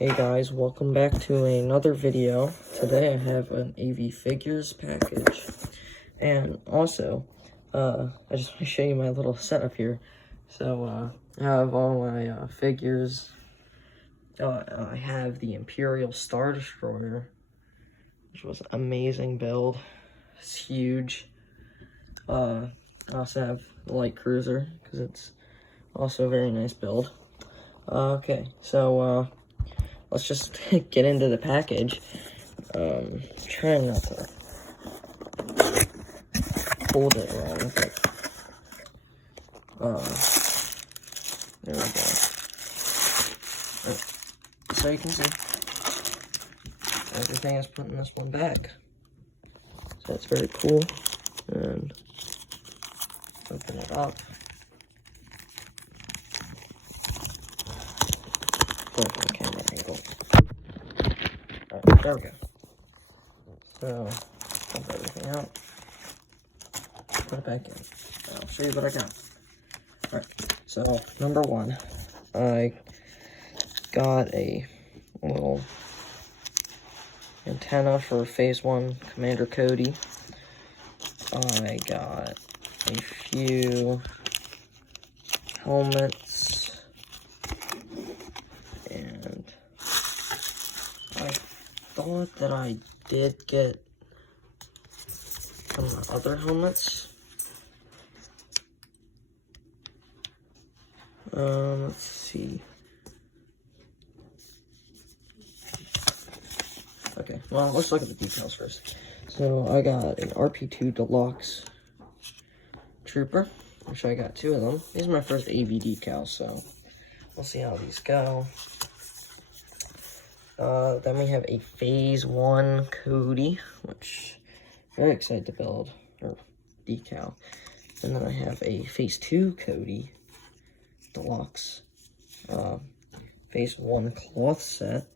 Hey guys, welcome back to another video. Today I have an AV figures package. And also, I just want to show you my little setup here. So, I have all my figures. I have the Imperial Star Destroyer, which was an amazing build. It's huge. I also have the Light Cruiser, because it's also a very nice build. Okay, so, let's just get into the package. Trying not to hold it wrong, but, there we go. Right. So you can see, everything is put in this one bag. So it's very cool, and open it up. Flip the camera angle. Alright, there we go. So, dump everything out. Put it back in. I'll show you what I got. Alright, so number one, I got a little antenna for Phase 1 Commander Cody. I got a few helmets, and I thought that I did get some other helmets. Let's see. Okay, well, let's look at the decals first. So, I got an RP2 Deluxe Trooper, which I got 2 of them. These are my first AV decals, so we'll see how these go. Then we have a Phase 1 Cody, which I'm very excited to build, or decal. And then I have a Phase 2 Cody Deluxe, Phase 1 cloth set,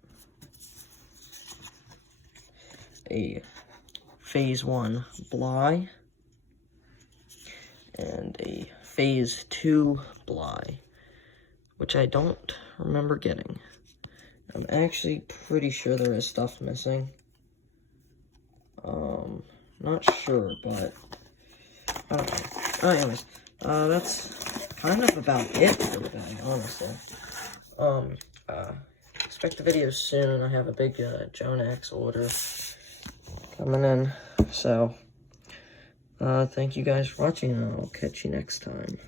a Phase 1 Bly, and a Phase 2 Bly, which I don't remember getting. I'm actually pretty sure there is stuff missing. Not sure, but I don't know. Oh, anyways, that's kind of about it for the bag, honestly. Expect the video soon. I have a big Jonax order coming in. So, thank you guys for watching, and I'll catch you next time.